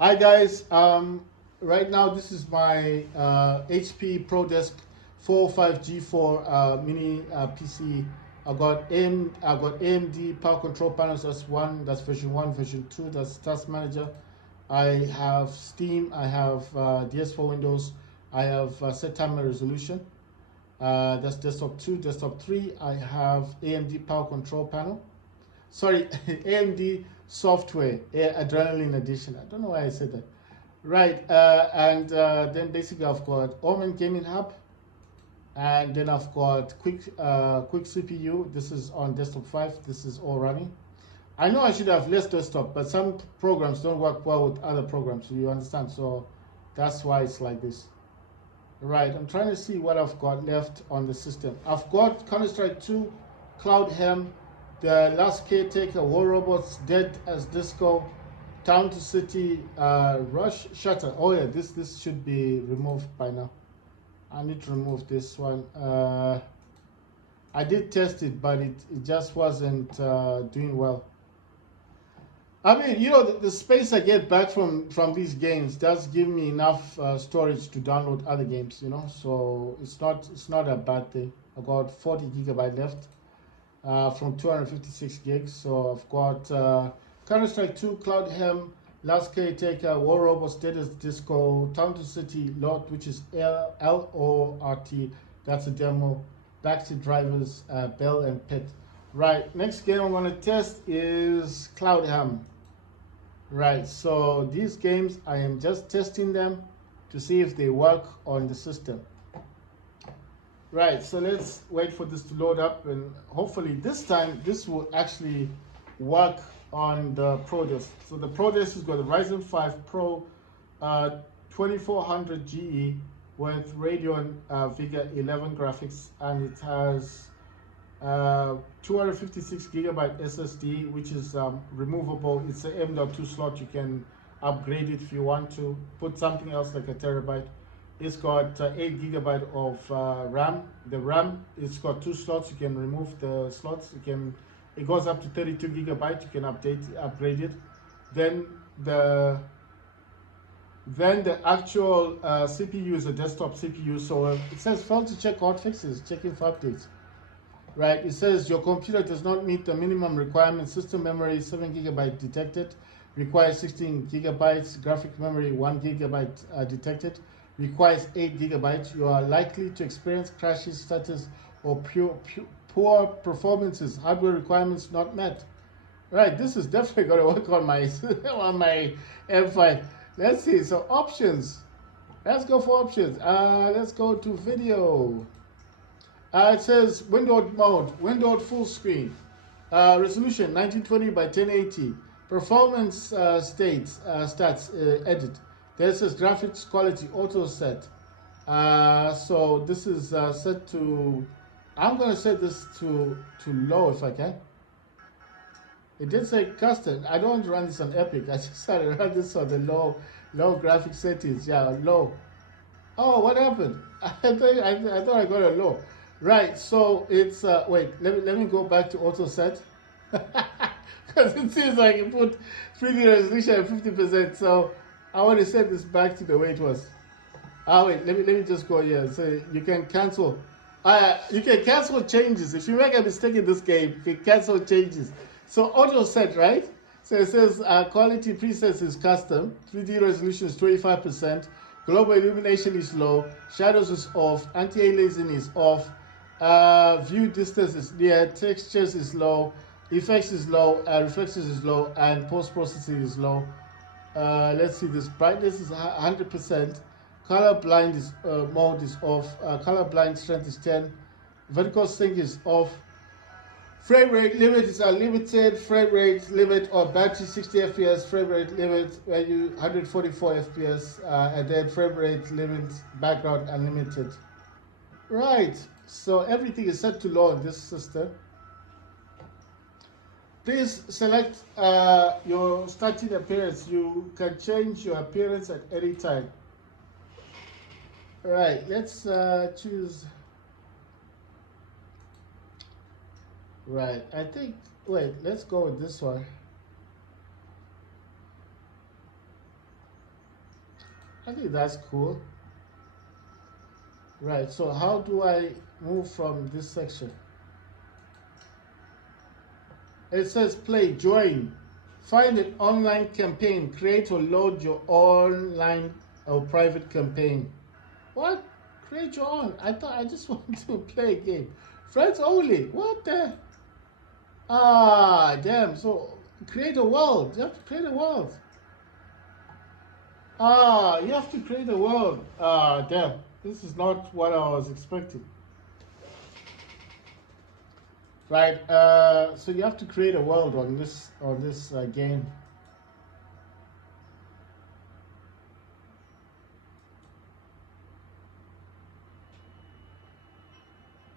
Hi guys, right now this is my HP ProDesk 405G4 mini PC. I got AMD power control panels. That's one. That's version one. Version two. That's Task Manager. I have Steam. I have DS4 Windows. I have set timer resolution. That's desktop two. Desktop three. I have AMD power control panel. Sorry, AMD software, Adrenaline Edition. I don't know why I said that. Right, and then basically I've got Omen Gaming Hub, and then I've got quick CPU. This is on desktop 5. This is all running. I know I should have less desktop, but some programs don't work well with other programs, so you understand. So that's why it's like this. Right, I'm trying to see what I've got left on the system. I've got Counter-Strike 2, Cloud Hem, The Last Caretaker, War Robots, Dead as Disco, Town to City, Rush, Shutter. Oh yeah, this should be removed by now. I need to remove this one. I did test it, but it just wasn't doing well. I mean, the space I get back from these games does give me enough storage to download other games. So it's not a bad thing. I got 40 gigabyte left from 256 gigs. So I've got Counter Strike 2, Cloud Hem, Last Caretaker, War Robots, Dead as Disco, Town to City, Lot, which is LORT. That's a demo. Backseat Drivers, Bell and Pit. Right. Next game I'm gonna test is Cloud Ham. Right, so these games, I am just testing them to see if they work on the system. Right, so let's wait for this to load up, and hopefully this time this will actually work on the ProDesk. So the ProDesk has got a Ryzen 5 Pro 2400 GE with Radeon Vega 11 graphics, and it has 256 gigabyte SSD, which is removable. It's an M.2 slot. You can upgrade it if you want to put something else like a terabyte. It's got 8 gigabyte of RAM. The RAM, it's got 2 slots. You can remove the slots. It goes up to 32 gigabyte. You can upgrade it. Then the actual CPU is a desktop CPU. So it says failed to check hotfixes, checking for updates. Right, it says your computer does not meet the minimum requirement. System memory 7 gigabyte detected, requires 16 gigabytes. Graphic memory 1 gigabyte detected, requires 8 gigabytes. You are likely to experience crashes, stutters, or poor performances. Hardware requirements not met. Right, this is definitely going to work on my on my M5. Let's see. So options. Let's go for options. Let's go to video. It says windowed mode, windowed full screen, resolution 1920 by 1080, performance stats edit. There says graphics quality auto set. So this is set to. I'm gonna set this to low if I can. It did say custom. I don't want to run this on Epic. I just had to run this on the low graphic settings. Yeah, low. Oh, what happened? I thought I got a low. Right, so it's wait. Let me go back to auto set because it seems like you put 3D resolution at 50%. So I want to set this back to the way it was. Wait. Let me just go here. So you can cancel. You can cancel changes if you make a mistake in this game. You can cancel changes. So auto set, right? So it says quality presets is custom. 3D resolution is 25%. Global illumination is low. Shadows is off. Anti-aliasing is off. View distance is near. Textures is low. Effects is low. Reflections is low. And post-processing is low. Let's see. This brightness is 100%. Color blind is mode is off. Color blind strength is 10. Vertical sync is off. Frame rate limit is unlimited. Frame rate limit on battery 60 FPS. Frame rate limit value 144 FPS. And then frame rate limit background unlimited. Right. So everything is set to low in this system. Please select your starting appearance. You can change your appearance at any time. Right. Let's choose. Right, I think, wait, let's go with this one. I think that's cool. Right, so how do I move from this section? It says play, join. Find an online campaign, create or load your online or private campaign. What? Create your own? I thought I just want to play a game. Friends only. What the? Ah, damn. So create a world. You have to create a world. Ah, you have to create a world. Ah, damn. This is not what I was expecting. Right. So you have to create a world on this game.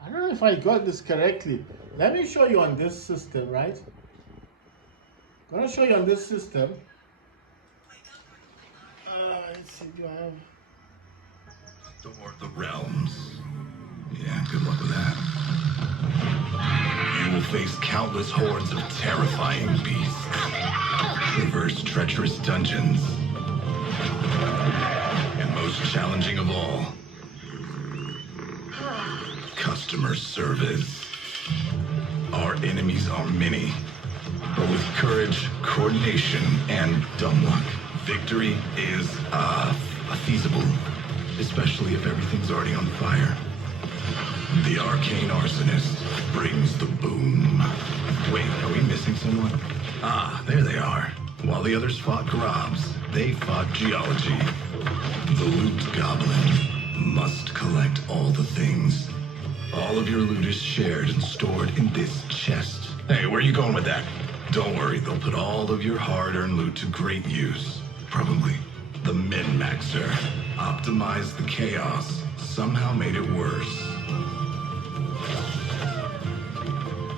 I don't know if I got this correctly. Let me show you on this system, right? I'm gonna show you on this system. Let's see, do I have... Store the realms. Yeah, good luck with that. You will face countless hordes of terrifying beasts. Traverse treacherous dungeons. And most challenging of all, customer service. Our enemies are many, but with courage, coordination, and dumb luck, victory is feasible, especially if everything's already on fire. The arcane arsonist brings the boom. Wait, are we missing someone? Ah, there they are. While the others fought grobs, they fought geology. The loot goblin must collect all the things. All of your loot is shared and stored in this chest. Hey, where are you going with that? Don't worry, they'll put all of your hard-earned loot to great use. Probably. The min-maxer optimized the chaos, somehow made it worse.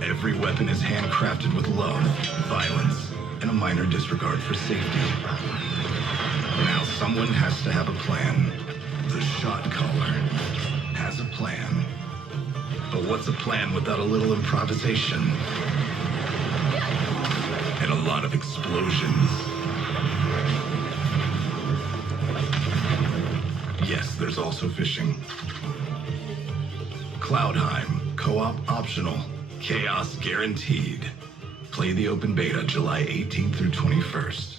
Every weapon is handcrafted with love, violence, and a minor disregard for safety. Now someone has to have a plan. The shot caller has a plan. But what's a plan without a little improvisation? And a lot of explosions. Yes, there's also fishing. Cloudheim, co-op optional. Chaos guaranteed. Play the open beta July 18th through 21st.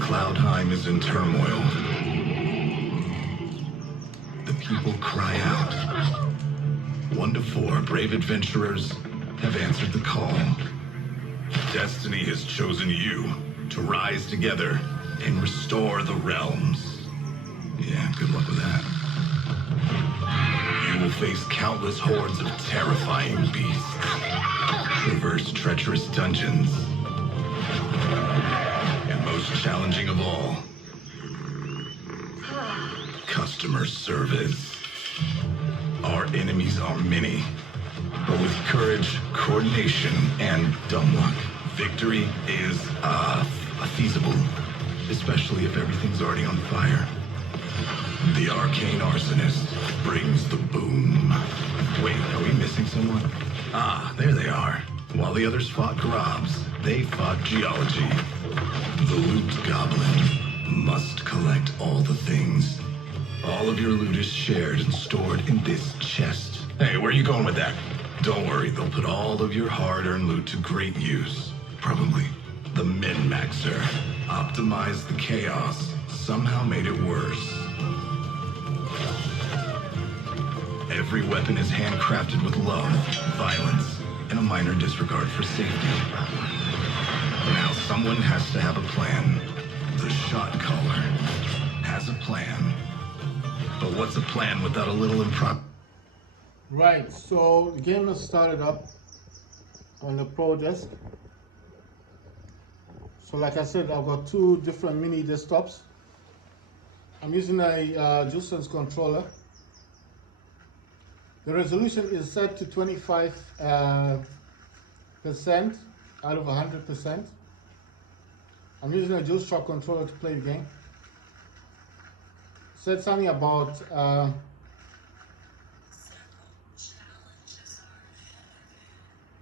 Cloudheim is in turmoil. The people cry out. 1 to 4 brave adventurers have answered the call. Destiny has chosen you to rise together and restore the realms. Yeah, good luck with that. You will face countless hordes of terrifying beasts. Traverse treacherous dungeons. And most challenging of all, customer service. Our enemies are many, but with courage, coordination, and dumb luck, victory is feasible, especially if everything's already on fire. The arcane arsonist brings the boom. Wait, are we missing someone? Ah, there they are. While the others fought grobs, they fought geology. The loot goblin must collect all the things. All of your loot is shared and stored in this chest. Hey, where are you going with that? Don't worry, they'll put all of your hard-earned loot to great use. Probably. The min-maxer optimized the chaos, somehow made it worse. Every weapon is handcrafted with love, violence, and a minor disregard for safety. Now someone has to have a plan. The shot caller has a plan. But what's a plan without a little improv? Right, so the game has started up on the Pro desk. So like I said, I've got two different mini desktops. I'm using a DualSense controller. The resolution is set to 25% out of 100%. I'm using a joystick controller to play the game. Said something about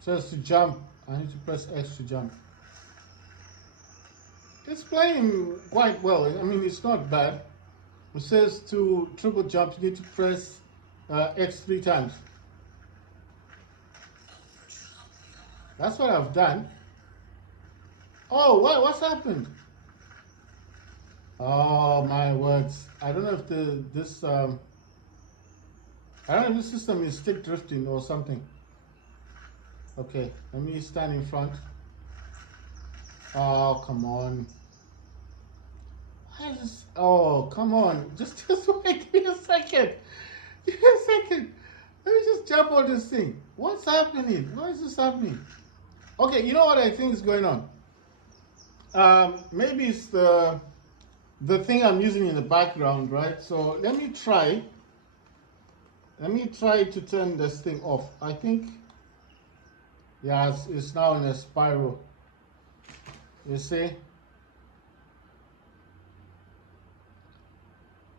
says to jump. I need to press X to jump. It's playing quite well. I mean, it's not bad. It says to triple jump, you need to press X 3 times. That's what I've done. Oh, what's happened? Oh my words! I don't know if I don't know if this system is stick drifting or something. Okay, let me stand in front. Oh, come on. Oh, come on. Just wait. Give me a second. Give me a second. Let me just jump on this thing. What's happening? Why is this happening? Okay, you know what I think is going on? Maybe it's the thing I'm using in the background, right? So let me try to turn this thing off. I think, yeah, it's now in a spiral. You see?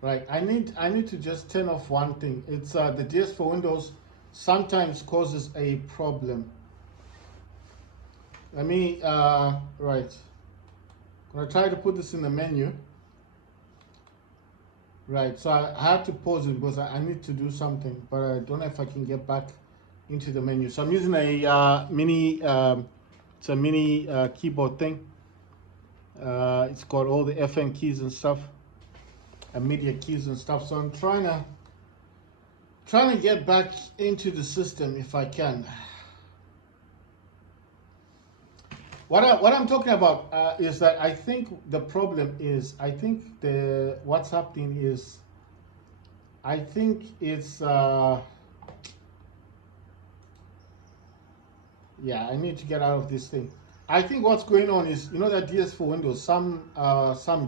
Right, I need to just turn off one thing. It's the DS for Windows sometimes causes a problem. Let me, right. I'm gonna try to put this in the menu. Right, so I had to pause it because I need to do something, but I don't know if I can get back into the menu. So I'm using a mini, it's a mini keyboard thing. It's got all the FM keys and stuff, and media keys and stuff. So I'm trying to get back into the system if I can. What I'm talking about is that I think the problem is, I think what's happening is, I think it's yeah, I need to get out of this thing. I think what's going on is, you know, that DS for Windows, some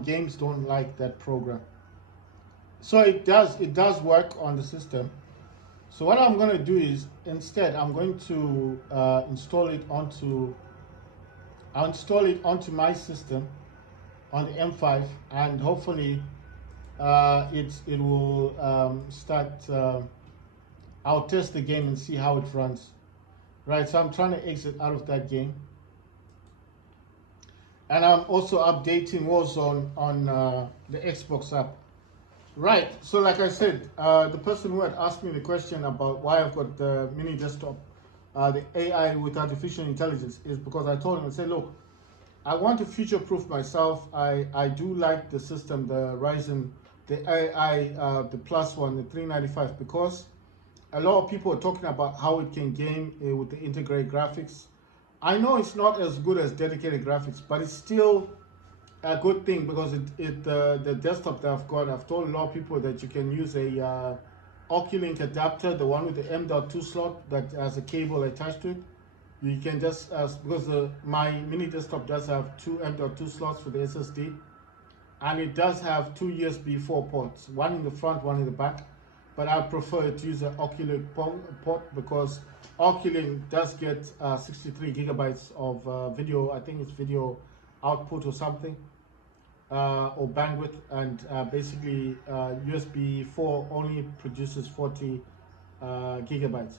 games don't like that program. So it does work on the system. So what I'm going to do is, instead, I'm going to install it onto my system on the M5, and hopefully it will start. I'll test the game and see how it runs. Right, so I'm trying to exit out of that game, and I'm also updating Warzone on the Xbox app. Right, so like I said, the person who had asked me the question about why I've got the mini desktop, the AI with artificial intelligence, is because I told him, I said, look, I want to future-proof myself. I do like the system, the Ryzen, the AI, the plus one, the 395, because a lot of people are talking about how it can game with the integrated graphics. I know it's not as good as dedicated graphics, but it's still a good thing, because the desktop that I've told a lot of people that you can use a Oculink adapter, the one with the M.2 slot that has a cable attached to it. You can just, because my mini desktop does have two M.2 slots for the SSD, and it does have two USB 4 ports, one in the front, one in the back. But I prefer to use an Oculink port, because Oculink does get 63 gigabytes of video, I think it's video output or something, or bandwidth, and basically USB 4 only produces 40 gigabytes.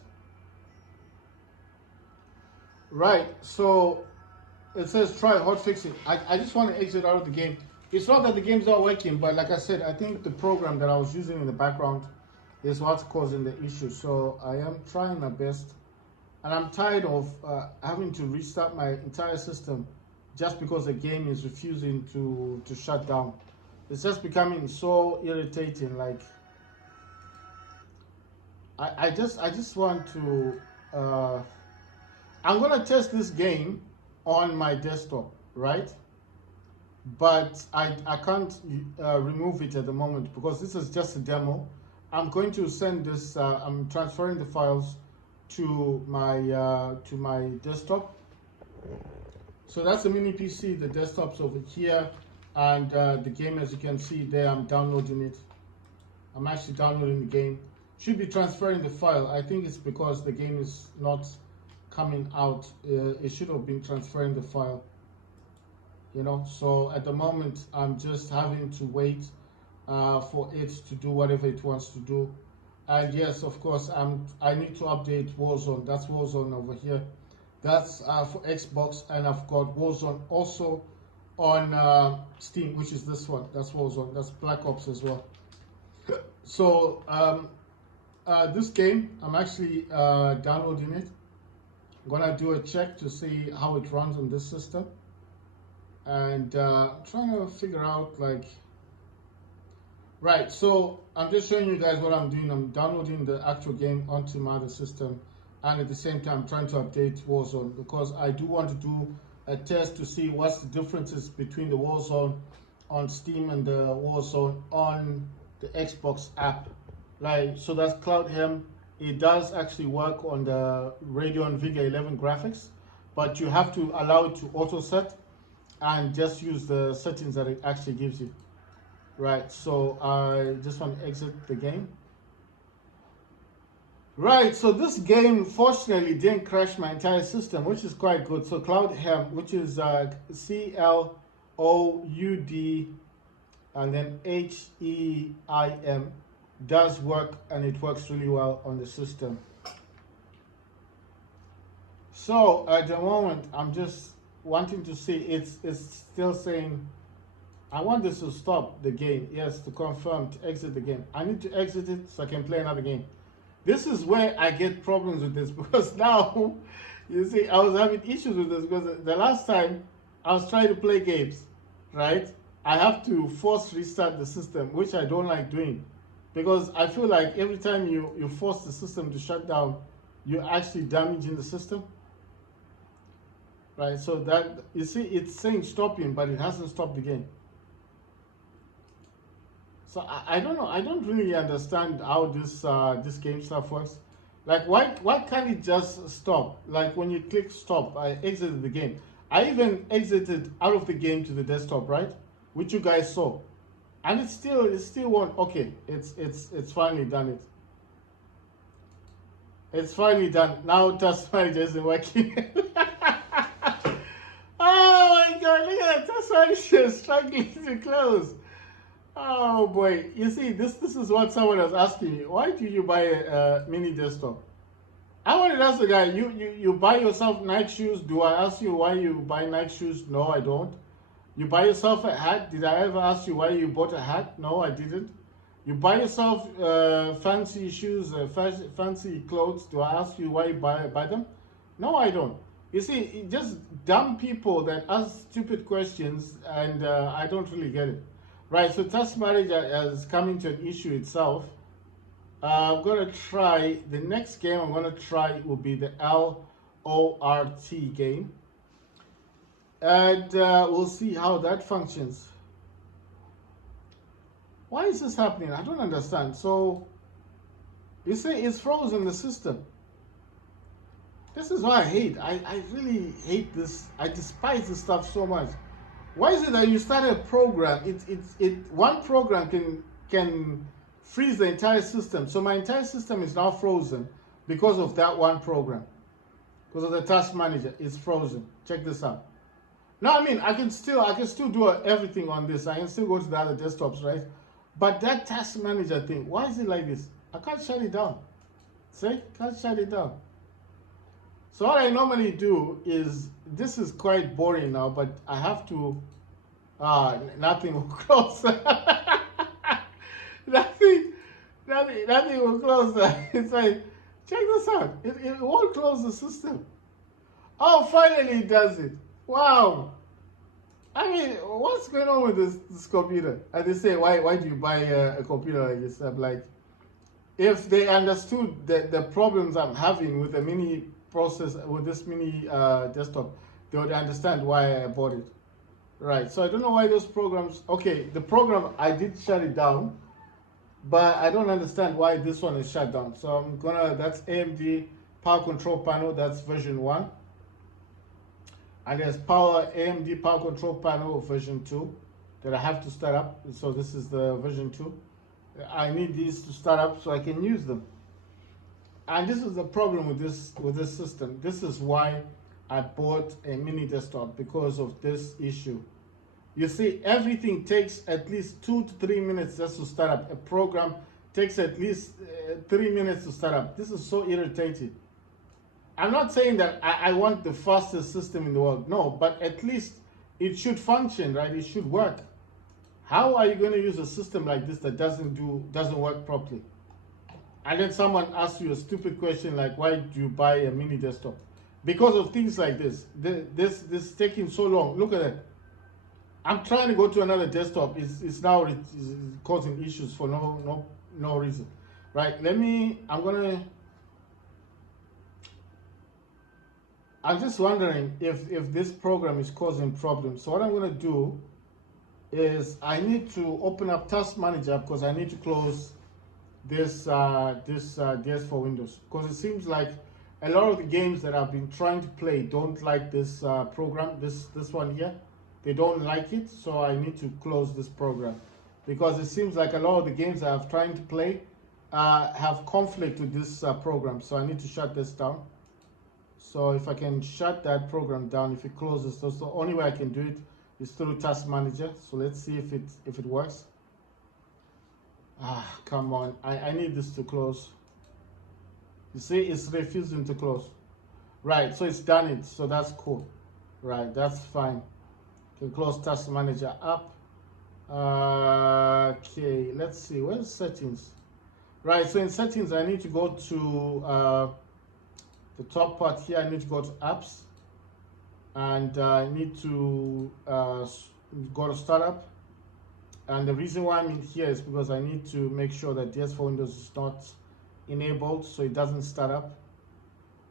Right, so it says try hotfixing. I just want to exit out of the game. It's not that the game's not working, but like I said, I think the program that I was using in the background is what's causing the issue. So I am trying my best, and I'm tired of having to restart my entire system just because the game is refusing to shut down. It's just becoming so irritating. Like I just want to I'm gonna test this game on my desktop, right? But I can't remove it at the moment, because this is just a demo. I'm going to send this. I'm transferring the files to my desktop. So that's the mini PC. The desktop's over here, and the game, as you can see there, I'm downloading it. I'm actually downloading the game. Should be transferring the file. I think it's because the game is not coming out. It should have been transferring the file. You know, so at the moment I'm just having to wait for it to do whatever it wants to do. And yes, of course, I need to update Warzone. That's Warzone over here. That's for Xbox, and I've got Warzone also on Steam, which is this one. That's Warzone. That's Black Ops as well. So this game, I'm actually downloading it. I'm gonna do a check to see how it runs on this system, and trying to figure out like. Right, so I'm just showing you guys what I'm doing. I'm downloading the actual game onto my other system, and at the same time trying to update Warzone, because I do want to do a test to see what's the differences between the Warzone on Steam and the Warzone on the Xbox app. Like, so that's Cloud Hem. It does actually work on the Radeon Vega 11 graphics, but you have to allow it to auto set and just use the settings that it actually gives you. Right, so I just want to exit the game. Right, so this game fortunately didn't crash my entire system, which is quite good. So Cloud Hem, which is CLOUD and then HEIM, does work, and it works really well on the system. So at the moment, I'm just wanting to see, it's still saying, I want this to stop the game. Yes, to confirm, to exit the game. I need to exit it so I can play another game. This is where I get problems with this, because now, you see, I was having issues with this because the last time I was trying to play games, right? I have to force restart the system, which I don't like doing, because I feel like every time you force the system to shut down, you're actually damaging the system. Right, so that, you see, it's saying stopping, but it hasn't stopped the game. So I don't know. I don't really understand how this game stuff works. Like, why can't it just stop? Like, when you click stop, I exited the game. I even exited out of the game to the desktop, right? Which you guys saw, and it still won't. Okay, it's finally done it. It's finally done. Now Task Manager isn't working. Oh my God! Look at that. Task Manager is struggling to close. Oh boy, you see, this is what someone was asking me. Why do you buy a mini desktop? I wanted to ask the guy, you buy yourself night shoes? Do I ask you why you buy night shoes? No, I don't. You buy yourself a hat? Did I ever ask you why you bought a hat? No, I didn't. You buy yourself fancy shoes, fancy clothes? Do I ask you why you buy them? No, I don't. You see, just dumb people that ask stupid questions, and I don't really get it. Right, so Task Manager is coming to an issue itself. I'm going to try, the next game I'm going to try will be the LORT game. And we'll see how that functions. Why is this happening? I don't understand. So, you say it's frozen the system. This is what I hate. I really hate this. I despise this stuff so much. Why is it that you start a program? One program can freeze the entire system. So my entire system is now frozen because of that one program. Because of the Task Manager, it's frozen. Check this out. Now, I mean, I can still do everything on this. I can still go to the other desktops, right? But that Task Manager thing, why is it like this? I can't shut it down. See? Can't shut it down. So what I normally do is, this is quite boring now, but I have to, nothing will close. nothing will close. It's like, check this out. It won't close the system. Oh, finally it does it. Wow. I mean, what's going on with this computer? And they say, why do you buy a computer like this? I'm like, if they understood the problems I'm having with the mini with this mini desktop, they would understand why I bought it. Right, so I don't know why those programs, okay, the program, I did shut it down, but I don't understand why this one is shut down. So I'm gonna, that's AMD power control panel, that's version 1. And there's AMD power control panel version 2 that I have to start up. So this is the version 2. I need these to start up so I can use them. And this is the problem with this system. This is why I bought a mini desktop, because of this issue. You see, everything takes at least 2 to 3 minutes just to start up. A program takes at least 3 minutes to start up. This is so irritating. I'm not saying that I want the fastest system in the world. No, but at least it should function, right? It should work. How are you going to use a system like this that doesn't work properly? And then someone asks you a stupid question like, why do you buy a mini desktop? Because of things like this. This is taking so long. Look at it. I'm trying to go to another desktop. It's now causing issues for no reason, right? I'm just wondering if this program is causing problems. So what I'm going to do is I need to open up Task Manager, because I need to close this DS4 Windows, because it seems like a lot of the games that I've been trying to play don't like this program, this one here. They don't like it, so I need to close this program, because it seems like a lot of the games that I'm trying to play have conflict with this program. So I need to shut this down. So if I can shut that program down, if it closes, so the only way I can do it is through Task Manager. So let's see if it works. Come on, I need this to close. You see, it's refusing to close. Right, so it's done it, so that's cool. Right, that's fine. Can close Task Manager up. Okay, let's see, where's settings? Right, so in settings, I need to go to the top part here. I need to go to apps, and I need to go to startup. And the reason why I'm in here is because I need to make sure that DS4 Windows is not enabled, so it doesn't start up.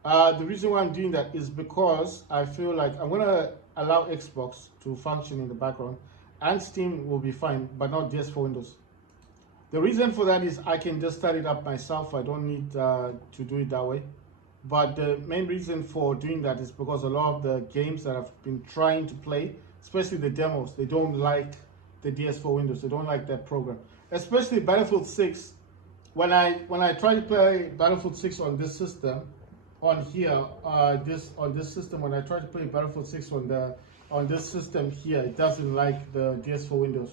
The reason why I'm doing that is because I feel like I'm going to allow Xbox to function in the background, and Steam will be fine, but not DS4 Windows. The reason for that is I can just start it up myself. I don't need to do it that way. But the main reason for doing that is because a lot of the games that I've been trying to play, especially the demos, they don't like the DS4 Windows. They don't like that program. Especially Battlefield 6. When I try to play Battlefield 6 on this system, on here, on this system, when I try to play Battlefield 6 on this system here, it doesn't like the DS4 Windows.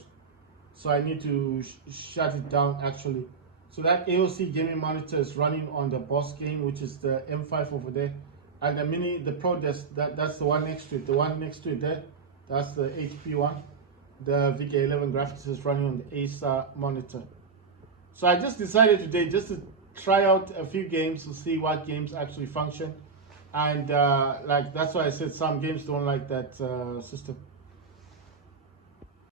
So I need to shut it down actually. So that AOC gaming monitor is running on the boss game, which is the M5 over there, and the Pro Desk, that's the one next to it. The one next to it there, that's the HP one. The VK11 graphics is running on the Acer monitor. So I just decided today just to try out a few games to see what games actually function, and like that's why I said some games don't like that system.